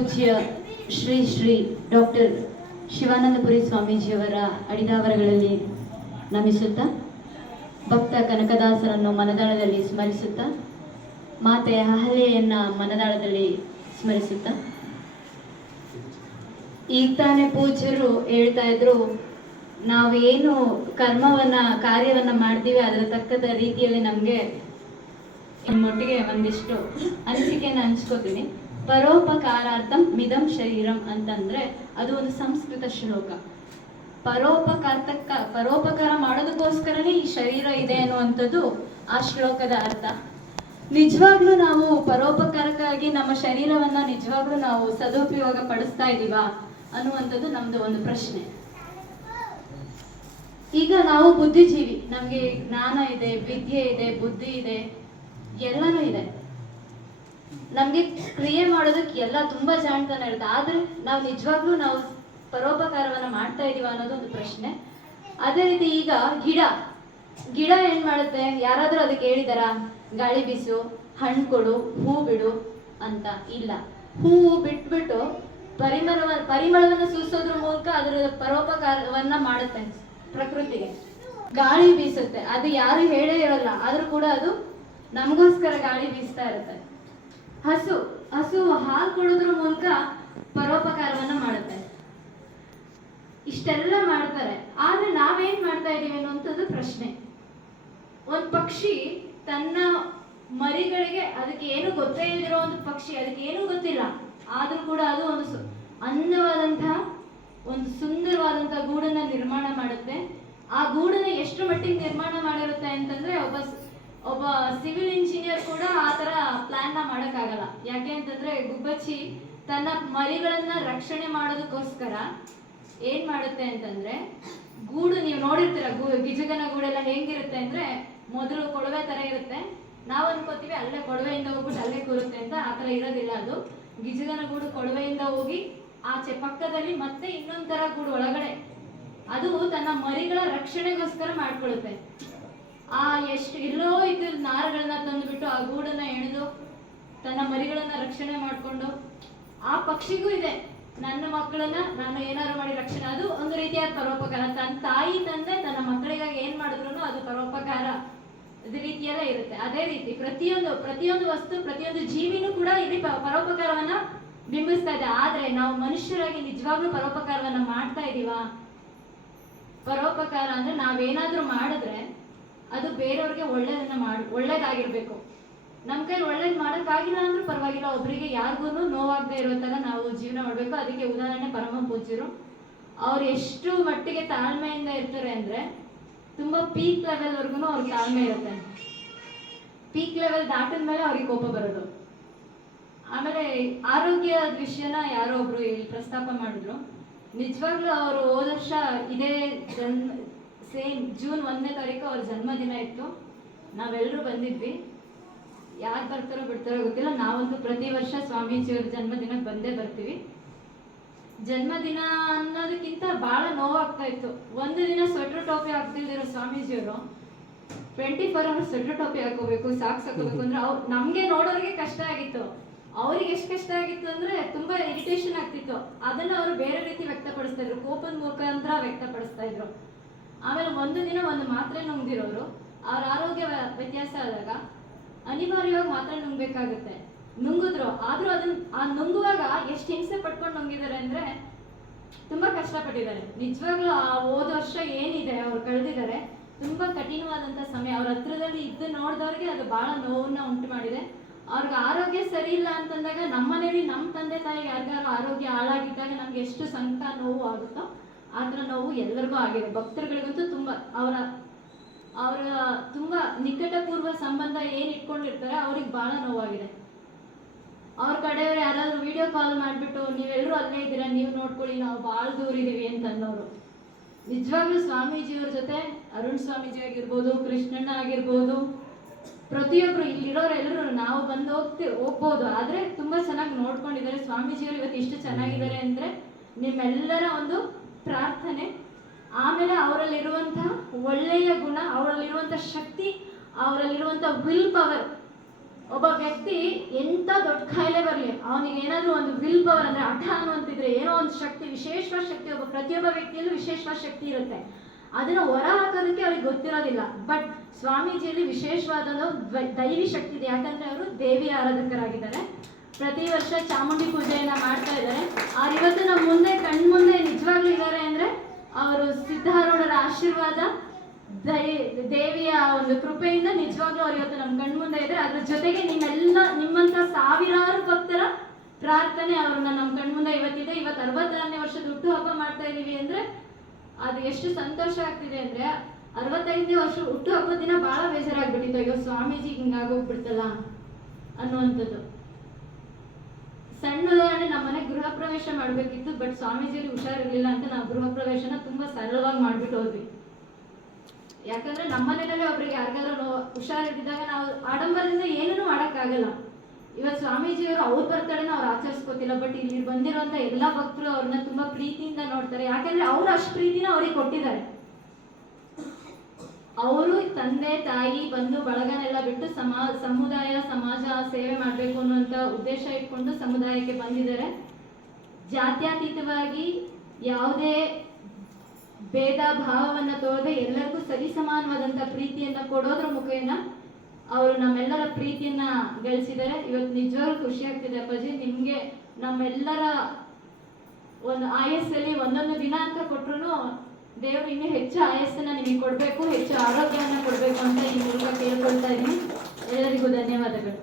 ಪೂಜ್ಯ ಶ್ರೀ ಶ್ರೀ ಡಾಕ್ಟರ್ ಶಿವಾನಂದಪುರಿ ಸ್ವಾಮೀಜಿಯವರ ಅಡಿದಾವರಗಳಲ್ಲಿ ನಮಿಸುತ್ತಾ, ಭಕ್ತ ಕನಕದಾಸರನ್ನು ಮನದಾಳದಲ್ಲಿ ಸ್ಮರಿಸುತ್ತಾ, ಮಾತೆ ಅಹಲ್ಯೆಯನ್ನ ಮನದಾಳದಲ್ಲಿ ಸ್ಮರಿಸುತ್ತಾ, ಈಗ ತಾನೇ ಪೂಜ್ಯರು ಹೇಳ್ತಾ ಇದ್ರು, ನಾವೇನು ಕಾರ್ಯವನ್ನ ಮಾಡ್ತೀವಿ ಅದರ ತಕ್ಕದ ರೀತಿಯಲ್ಲಿ ನಮ್ಗೆ ನಿಮ್ಮೊಟ್ಟಿಗೆ ಒಂದಿಷ್ಟು ಅನಿಸಿಕೆಯನ್ನು ಹಂಚ್ಕೋತೀನಿ. ಪರೋಪಕಾರಾರ್ಥಂ ಮಿದಂ ಶರೀರಂ ಅಂತಂದ್ರೆ ಅದು ಒಂದು ಸಂಸ್ಕೃತ ಶ್ಲೋಕ. ಪರೋಪಕಾರ ಮಾಡೋದಕ್ಕೋಸ್ಕರನೇ ಈ ಶರೀರ ಇದೆ ಅನ್ನುವಂಥದ್ದು ಆ ಶ್ಲೋಕದ ಅರ್ಥ. ನಿಜವಾಗ್ಲೂ ನಾವು ಪರೋಪಕಾರಕ್ಕಾಗಿ ನಮ್ಮ ಶರೀರವನ್ನ ನಿಜವಾಗ್ಲೂ ನಾವು ಸದುಪಯೋಗ ಪಡಿಸ್ತಾ ಇದೀವಾ ಅನ್ನುವಂಥದ್ದು ನಮ್ದು ಒಂದು ಪ್ರಶ್ನೆ. ಈಗ ನಾವು ಬುದ್ಧಿಜೀವಿ, ನಮ್ಗೆ ಜ್ಞಾನ ಇದೆ, ವಿದ್ಯೆ ಇದೆ, ಬುದ್ಧಿ ಇದೆ, ಎಲ್ಲನೂ ಇದೆ. ನಮ್ಗೆ ಕ್ರಿಯೆ ಮಾಡೋದಕ್ಕೆ ಎಲ್ಲ ತುಂಬಾ ಜಾಣತನ ಇರುತ್ತೆ. ಆದ್ರೆ ನಾವು ನಿಜವಾಗ್ಲೂ ನಾವು ಪರೋಪಕಾರವನ್ನ ಮಾಡ್ತಾ ಇದೀವ ಅನ್ನೋದು ಒಂದು ಪ್ರಶ್ನೆ. ಅದೇ ರೀತಿ ಈಗ ಗಿಡ ಏನ್ ಮಾಡುತ್ತೆ? ಯಾರಾದ್ರೂ ಅದಕ್ಕೆ ಹೇಳಿದಾರ ಗಾಳಿ ಬೀಸು, ಹಣ್ಣು ಕೊಡು, ಹೂ ಬಿಡು ಅಂತ? ಇಲ್ಲ. ಹೂವು ಬಿಟ್ಬಿಟ್ಟು ಪರಿಮಳವನ್ನ ಸೂಸೋದ್ರ ಮೂಲಕ ಅದರ ಪರೋಪಕಾರವನ್ನ ಮಾಡುತ್ತೆ ಪ್ರಕೃತಿಗೆ. ಗಾಳಿ ಬೀಸುತ್ತೆ, ಅದು ಯಾರು ಹೇಳೇ ಇರಲ್ಲ, ಆದ್ರೂ ಕೂಡ ಅದು ನಮಗೋಸ್ಕರ ಗಾಳಿ ಬೀಸ್ತಾ ಇರುತ್ತೆ. ಹಸು ಹಾಲು ಕೊಡೋದ್ರ ಮೂಲಕ ಪರೋಪಕಾರವನ್ನ ಮಾಡುತ್ತೆ. ಇಷ್ಟೆಲ್ಲ ಮಾಡ್ತಾರೆ, ಆದ್ರೆ ನಾವೇನ್ ಮಾಡ್ತಾ ಇದೀವಿ ಅನ್ನುವಂಥದ್ದು ಪ್ರಶ್ನೆ. ಒಂದ್ ಪಕ್ಷಿ ತನ್ನ ಮರಿಗಳಿಗೆ, ಅದಕ್ಕೆ ಏನು ಗೊತ್ತೇ ಇಲ್ದಿರೋ ಒಂದು ಪಕ್ಷಿ, ಅದಕ್ಕೆ ಏನೂ ಗೊತ್ತಿಲ್ಲ, ಆದ್ರೂ ಕೂಡ ಅದು ಒಂದು ಅಂದವಾದಂತಹ ಒಂದು ಸುಂದರವಾದಂತಹ ಗೂಡನ್ನ ನಿರ್ಮಾಣ ಮಾಡುತ್ತೆ. ಆ ಗೂಡನ್ನ ಎಷ್ಟು ಮಟ್ಟಿಗೆ ನಿರ್ಮಾಣ ಮಾಡಿರುತ್ತೆ ಅಂತಂದ್ರೆ ಒಬ್ಬ ಸಿವಿಲ್ ಇಂಜಿನಿಯರ್ ಕೂಡ ಆ ತರ ಪ್ಲಾನ್ ನ ಮಾಡಕ್ಕಾಗಲ್ಲ. ಯಾಕೆ ಅಂತಂದ್ರೆ ಗುಬ್ಬಚ್ಚಿ ತನ್ನ ಮರಿಗಳನ್ನ ರಕ್ಷಣೆ ಮಾಡೋದಕ್ಕೋಸ್ಕರ ಏನ್ ಮಾಡುತ್ತೆ ಅಂತಂದ್ರೆ, ಗೂಡು ನೀವು ನೋಡಿರ್ತೀರ, ಗಿಜಗನ ಗೂಡೆಲ್ಲ ಹೆಂಗಿರುತ್ತೆ ಅಂದ್ರೆ, ಮೊದಲು ಕೊಳವೆ ತರ ಇರುತ್ತೆ. ನಾವ್ ಅನ್ಕೋತೀವಿ ಅಲ್ಲೇ ಕೊಳವೆಯಿಂದ ಹೋಗ್ಬಿಟ್ಟು ಅಲ್ಲೇ ಕೂರುತ್ತೆ ಅಂತ. ಆತರ ಇರೋದಿಲ್ಲ. ಅದು ಗಿಜಗನ ಗೂಡು ಕೊಳವೆಯಿಂದ ಹೋಗಿ ಆಚೆ ಪಕ್ಕದಲ್ಲಿ ಮತ್ತೆ ಇನ್ನೊಂದ್ ತರ ಗೂಡು ಒಳಗಡೆ, ಅದು ತನ್ನ ಮರಿಗಳ ರಕ್ಷಣೆಗೋಸ್ಕರ ಮಾಡ್ಕೊಳ್ಳುತ್ತೆ. ಎಷ್ಟು ಎಲ್ಲೋ ಇದ್ದ ನಾರುಗಳನ್ನ ತಂದುಬಿಟ್ಟು ಆ ಗೂಡನ್ನ ಎಳೆದು ತನ್ನ ಮರಿಗಳನ್ನ ರಕ್ಷಣೆ ಮಾಡ್ಕೊಂಡು, ಆ ಪಕ್ಷಿಗೂ ಇದೆ ನನ್ನ ಮಕ್ಕಳನ್ನ ನಾನು ಏನಾದ್ರು ಮಾಡಿ ರಕ್ಷಣೆ. ಅದು ಒಂದು ರೀತಿಯಾದ ಪರೋಪಕಾರ. ತನ್ನ ತಾಯಿ ತಂದೆ ತನ್ನ ಮಕ್ಕಳಿಗಾಗಿ ಏನ್ ಮಾಡಿದ್ರು ಅದು ಪರೋಪಕಾರ ರೀತಿಯೆಲ್ಲ ಇರುತ್ತೆ. ಅದೇ ರೀತಿ ಪ್ರತಿಯೊಂದು ವಸ್ತು, ಪ್ರತಿಯೊಂದು ಜೀವಿನೂ ಕೂಡ ಇಲ್ಲಿ ಪರೋಪಕಾರವನ್ನ ಬಿಂಬಿಸ್ತಾ ಇದೆ. ಆದ್ರೆ ನಾವು ಮನುಷ್ಯರಾಗಿ ನಿಜವಾಗ್ಲೂ ಪರೋಪಕಾರವನ್ನ ಮಾಡ್ತಾ ಇದೀವಾ? ಪರೋಪಕಾರ ಅಂದ್ರೆ ನಾವೇನಾದ್ರೂ ಮಾಡಿದ್ರೆ ಅದು ಬೇರೆಯವ್ರಿಗೆ ಒಳ್ಳೇದಾಗಿರ್ಬೇಕು. ನಮ್ ಕೈಲಿ ಒಳ್ಳೇದ್ ಮಾಡಕ್ಕಾಗಿಲ್ಲ ಅಂದ್ರೂ ಪರವಾಗಿಲ್ಲ, ಒಬ್ರಿಗೆ ಯಾರಿಗೂ ನೋವಾಗದೆ ಇರೋ ತರ ನಾವು ಜೀವನ ಮಾಡ್ಬೇಕು. ಅದಕ್ಕೆ ಉದಾಹರಣೆ ಪರಮ ಪೂಜ್ಯರು. ಅವ್ರು ಎಷ್ಟು ಮಟ್ಟಿಗೆ ತಾಳ್ಮೆಯಿಂದ ಇರ್ತಾರೆ ಅಂದ್ರೆ, ತುಂಬಾ ಪೀಕ್ ಲೆವೆಲ್ ವರ್ಗುನು ಅವ್ರ ತಾಳ್ಮೆ ಇರುತ್ತೆ. ಪೀಕ್ ಲೆವೆಲ್ ದಾಟಿದ ಮೇಲೆ ಅವ್ರಿಗೆ ಕೋಪ ಬರೋದು. ಆಮೇಲೆ ಆರೋಗ್ಯದ ವಿಷಯನ ಯಾರೋ ಒಬ್ರು ಇಲ್ಲಿ ಪ್ರಸ್ತಾಪ ಮಾಡಿದ್ರು. ನಿಜವಾಗ್ಲೂ ಅವರು ಹೋದ ವರ್ಷ ಇದೇ ಸೇಮ್ ಜೂನ್ 1ನೇ ತಾರೀಕು ಅವ್ರ ಜನ್ಮದಿನ ಇತ್ತು. ನಾವೆಲ್ಲರೂ ಬಂದಿದ್ವಿ. ಯಾರು ಬರ್ತಾರೋ ಬಿಡ್ತಾರೋ ಗೊತ್ತಿಲ್ಲ, ನಾವಂತೂ ಪ್ರತಿ ವರ್ಷ ಸ್ವಾಮೀಜಿಯವ್ರ ಜನ್ಮದಿನಕ್ಕೆ ಬಂದೇ ಬರ್ತೀವಿ. ಜನ್ಮದಿನ ಅನ್ನೋದಕ್ಕಿಂತ ಬಹಳ ನೋವಾಗ್ತಾ ಇತ್ತು. ಒಂದು ದಿನ ಸ್ವೆಟರ್ ಟೋಪಿ ಹಾಕ್ತಿಲ್ದಿರೋ ಸ್ವಾಮೀಜಿಯವರು 24 hours ಸ್ವೆಟರ್ ಟೋಪಿ ಹಾಕೋಬೇಕು, ಸಾಕ್ಸ್ ಹಾಕೋಬೇಕು ಅಂದ್ರೆ ನಮ್ಗೆ ನೋಡೋರಿಗೆ ಕಷ್ಟ ಆಗಿತ್ತು. ಅವ್ರಿಗೆ ಎಷ್ಟು ಕಷ್ಟ ಆಗಿತ್ತು ಅಂದ್ರೆ ತುಂಬಾ ಇರಿಟೇಷನ್ ಆಗ್ತಿತ್ತು. ಅದನ್ನ ಅವರು ಬೇರೆ ರೀತಿ ವ್ಯಕ್ತಪಡಿಸ್ತಾ ಇದ್ರು, ಕೋಪದ ಮುಖಾಂತರ ವ್ಯಕ್ತಪಡಿಸ್ತಾ ಇದ್ರು. ಆಮೇಲೆ ಒಂದು ದಿನ ಒಂದು ಮಾತ್ರೆ ನುಂಗ್ದಿರೋರು ಅವ್ರ ಆರೋಗ್ಯ ವ್ಯತ್ಯಾಸ ಆದಾಗ ಅನಿವಾರ್ಯವಾಗಿ ಮಾತ್ರೆ ನುಂಗ್ಬೇಕಾಗುತ್ತೆ. ನುಂಗಿದ್ರು, ಆದ್ರೂ ಆ ನುಂಗುವಾಗ ಎಷ್ಟು ಹಿಂಸೆ ಪಟ್ಕೊಂಡು ನುಂಗಿದ್ದಾರೆ ಅಂದ್ರೆ ತುಂಬಾ ಕಷ್ಟಪಟ್ಟಿದ್ದಾರೆ. ನಿಜವಾಗ್ಲೂ ಆ ಹೋದ ವರ್ಷ ಏನಿದೆ ಅವ್ರು ಕಳೆದಿದ್ದಾರೆ, ತುಂಬಾ ಕಠಿಣವಾದಂತ ಸಮಯ. ಅವ್ರ ಹತ್ರದಲ್ಲಿ ಇದ್ದು ನೋಡಿದವ್ರಿಗೆ ಅದು ಬಹಳ ನೋವನ್ನ ಉಂಟು ಮಾಡಿದೆ. ಅವ್ರಿಗೆ ಆರೋಗ್ಯ ಸರಿ ಇಲ್ಲ ಅಂತಂದಾಗ, ನಮ್ಮನೇಲಿ ನಮ್ಮ ತಂದೆ ತಾಯಿಗೆ ಯಾರಿಗಾರು ಆರೋಗ್ಯ ಹಾಳಾಗಿದ್ದಾಗ ನಮ್ಗೆ ಎಷ್ಟು ಸಂಕಟ ನೋವು ಆಗುತ್ತೋ ಆ ಥರ ನೋವು ಎಲ್ಲರಿಗೂ ಆಗಿದೆ. ಭಕ್ತರುಗಳಿಗಂತೂ ತುಂಬಾ ಅವರ ತುಂಬಾ ನಿಕಟಪೂರ್ವ ಸಂಬಂಧ ಏನ್ ಇಟ್ಕೊಂಡಿರ್ತಾರೆ ಅವ್ರಿಗೆ ಬಹಳ ನೋವಾಗಿದೆ. ಅವ್ರ ಕಡೆಯವ್ರು ಯಾರಾದ್ರೂ ವಿಡಿಯೋ ಕಾಲ್ ಮಾಡ್ಬಿಟ್ಟು ನೀವೆಲ್ಲರೂ ಅಲ್ಲೇ ಇದ್ದೀರಾ, ನೀವು ನೋಡ್ಕೊಳ್ಳಿ, ನಾವು ಭಾಳ ದೂರ ಇದೀವಿ ಅಂತ ಅನ್ನೋರು. ನಿಜವಾಗ್ಲೂ ಸ್ವಾಮೀಜಿಯವ್ರ ಜೊತೆ ಅರುಣ್ ಸ್ವಾಮೀಜಿ ಆಗಿರ್ಬೋದು, ಕೃಷ್ಣಣ್ಣ ಆಗಿರ್ಬೋದು, ಪ್ರತಿಯೊಬ್ರು ಇಲ್ಲಿರೋರೆಲ್ಲರೂ ನಾವು ಬಂದು ಹೋಗ್ಬೋದು. ಆದ್ರೆ ತುಂಬಾ ಚೆನ್ನಾಗಿ ನೋಡ್ಕೊಂಡಿದ್ದಾರೆ ಸ್ವಾಮೀಜಿಯವರು. ಇವತ್ತು ಇಷ್ಟು ಚೆನ್ನಾಗಿದ್ದಾರೆ ಅಂದ್ರೆ ನಿಮ್ಮೆಲ್ಲರ ಒಂದು ಪ್ರಾರ್ಥನೆ, ಆಮೇಲೆ ಅವರಲ್ಲಿರುವಂತಹ ಒಳ್ಳೆಯ ಗುಣ, ಅವರಲ್ಲಿರುವಂತಹ ಶಕ್ತಿ, ಅವರಲ್ಲಿರುವಂತಹ ವಿಲ್ ಪವರ್ ಒಬ್ಬ ವ್ಯಕ್ತಿ ಎಂತ ದೊಡ್ಡ ಕಾಯಿಲೆ ಬರಲಿ, ಅವನಿಗೆ ಏನಾದ್ರೂ ಒಂದು ವಿಲ್ ಪವರ್ ಅಂದ್ರೆ ಹಠ ಅನ್ನುವಂತಿದ್ರೆ, ಏನೋ ಒಂದು ಶಕ್ತಿ, ವಿಶೇಷವಾದ ಶಕ್ತಿ, ಪ್ರತಿಯೊಬ್ಬ ವ್ಯಕ್ತಿಯಲ್ಲೂ ವಿಶೇಷವಾದ ಶಕ್ತಿ ಇರುತ್ತೆ. ಅದನ್ನ ಹೊರ ಹಾಕೋದಕ್ಕೆ ಅವ್ರಿಗೆ ಗೊತ್ತಿರೋದಿಲ್ಲ. ಬಟ್ ಸ್ವಾಮೀಜಿಯಲ್ಲಿ ವಿಶೇಷವಾದ ದೈವಿ ಶಕ್ತಿ ಇದೆ. ಯಾಕಂದ್ರೆ ಅವರು ದೇವಿಯ ಆರಾಧಕರಾಗಿದ್ದಾರೆ. ಪ್ರತಿ ವರ್ಷ ಚಾಮುಂಡಿ ಪೂಜೆಯನ್ನ ಮಾಡ್ತಾ ಇದ್ದಾರೆ. ಅವ್ರು ಇವತ್ತು ನಮ್ಮ ಮುಂದೆ ಕಣ್ಮುಂದೆ ನಿಜವಾಗ್ಲೂ ಇದ್ದಾರೆ ಅಂದ್ರೆ ಅವರು ಸಿದ್ಧಾರೂಢರ ಆಶೀರ್ವಾದ, ದೇವಿಯ ಒಂದು ಕೃಪೆಯಿಂದ ನಿಜವಾಗ್ಲೂ ಅವ್ರು ಇವತ್ತು ನಮ್ಮ ಕಣ್ಮುಂದೆ ಇದ್ದಾರೆ. ಅದ್ರ ಜೊತೆಗೆ ನಿಮ್ಮಂತ ಸಾವಿರಾರು ಭಕ್ತರ ಪ್ರಾರ್ಥನೆ ಅವ್ರನ್ನ ನಮ್ಮ ಕಣ್ಮುಂದೆ ಇವತ್ತಿದೆ. ಇವತ್ತು 66ನೇ ವರ್ಷದ ಹುಟ್ಟು ಹಬ್ಬ ಮಾಡ್ತಾ ಇದೀವಿ ಅಂದ್ರೆ ಅದು ಎಷ್ಟು ಸಂತೋಷ ಆಗ್ತಿದೆ ಅಂದ್ರೆ, 65ನೇ ವರ್ಷ ಹುಟ್ಟು ಹಬ್ಬದ ದಿನ ಬಹಳ ಬೇಜಾರಾಗ್ಬಿಟ್ಟಿತ್ತು, ಅಯ್ಯೋ ಸ್ವಾಮೀಜಿ ಹಿಂಗಾಗೋಗ್ಬಿಡ್ತಲ್ಲ ಅನ್ನುವಂಥದ್ದು. ಸಣ್ಣ ಉದಾಹರಣೆ, ನಮ್ಮನೆ ಗೃಹ ಪ್ರವೇಶ ಮಾಡ್ಬೇಕಿತ್ತು, ಬಟ್ ಸ್ವಾಮೀಜಿಯಲ್ಲಿ ಹುಷಾರಿರ್ಲಿಲ್ಲ ಅಂತ ನಾವು ಗೃಹ ಪ್ರವೇಶನ ತುಂಬಾ ಸರಳವಾಗಿ ಮಾಡ್ಬಿಟ್ಟು ಹೋದ್ವಿ. ಯಾಕಂದ್ರೆ ನಮ್ಮನೆಯಲ್ಲೇ ಒಬ್ರಿಗೆ ಯಾರಿಗಾದ್ರೂ ಹುಷಾರಿದ್ದಾಗ ನಾವು ಆಡಂಬರದಿಂದ ಏನೂ ಮಾಡಕ್ಕಾಗಲ್ಲ. ಇವತ್ತು ಸ್ವಾಮೀಜಿಯವರು ಅವ್ರ ಬರ್ತಡೇನ ಅವ್ರು ಆಚರಿಸ್ಕೋತಿಲ್ಲ, ಬಟ್ ಇಲ್ಲಿ ಬಂದಿರುವಂತ ಎಲ್ಲಾ ಭಕ್ತರು ಅವ್ರನ್ನ ತುಂಬಾ ಪ್ರೀತಿಯಿಂದ ನೋಡ್ತಾರೆ. ಯಾಕಂದ್ರೆ ಅವ್ರು ಅಷ್ಟು ಪ್ರೀತಿನ ಅವ್ರಿಗೆ ಕೊಟ್ಟಿದ್ದಾರೆ. ಅವರು ತಂದೆ ತಾಯಿ ಬಂಧು ಬಳಗನೆಲ್ಲ ಬಿಟ್ಟು ಸಮುದಾಯ ಸಮಾಜ ಸೇವೆ ಮಾಡಬೇಕು ಅನ್ನುವಂತ ಉದ್ದೇಶ ಇಟ್ಕೊಂಡು ಸಮುದಾಯಕ್ಕೆ ಬಂದಿದ್ದಾರೆ. ಜಾತ್ಯತೀತವಾಗಿ ಯಾವುದೇ ಭೇದ ಭಾವವನ್ನ ತೋರದೆ ಎಲ್ಲರಿಗೂ ಸರಿಸಮಾನವಾದಂತ ಪ್ರೀತಿಯನ್ನ ಕೊಡೋದ್ರ ಮುಖೇನ ಅವರು ನಮ್ಮೆಲ್ಲರ ಪ್ರೀತಿಯನ್ನ ಗಳಿಸಿದ್ದಾರೆ. ಇವತ್ತು ನಿಜವಾಗ್ಲೂ ಖುಷಿ ಆಗ್ತಿದೆ ಅಪ್ಪಾಜಿ, ನಿಮ್ಗೆ ನಮ್ಮೆಲ್ಲರ ಒಂದು ಆಯಸ್ಸಲ್ಲಿ ಒಂದೊಂದು ದಿನ ಅಂತ ಕೊಟ್ರು ದೇವರು ಇನ್ನೂ ಹೆಚ್ಚು ಆಯಸ್ಸನ್ನ ನಿಮಗೆ ಕೊಡಬೇಕು, ಹೆಚ್ಚು ಆರೋಗ್ಯವನ್ನ ಕೊಡಬೇಕು ಅಂತ ಈ ಮೂಲಕ ಕೇಳ್ಕೊಳ್ತಾ ಇದ್ದೀನಿ. ಎಲ್ಲರಿಗೂ ಧನ್ಯವಾದಗಳು.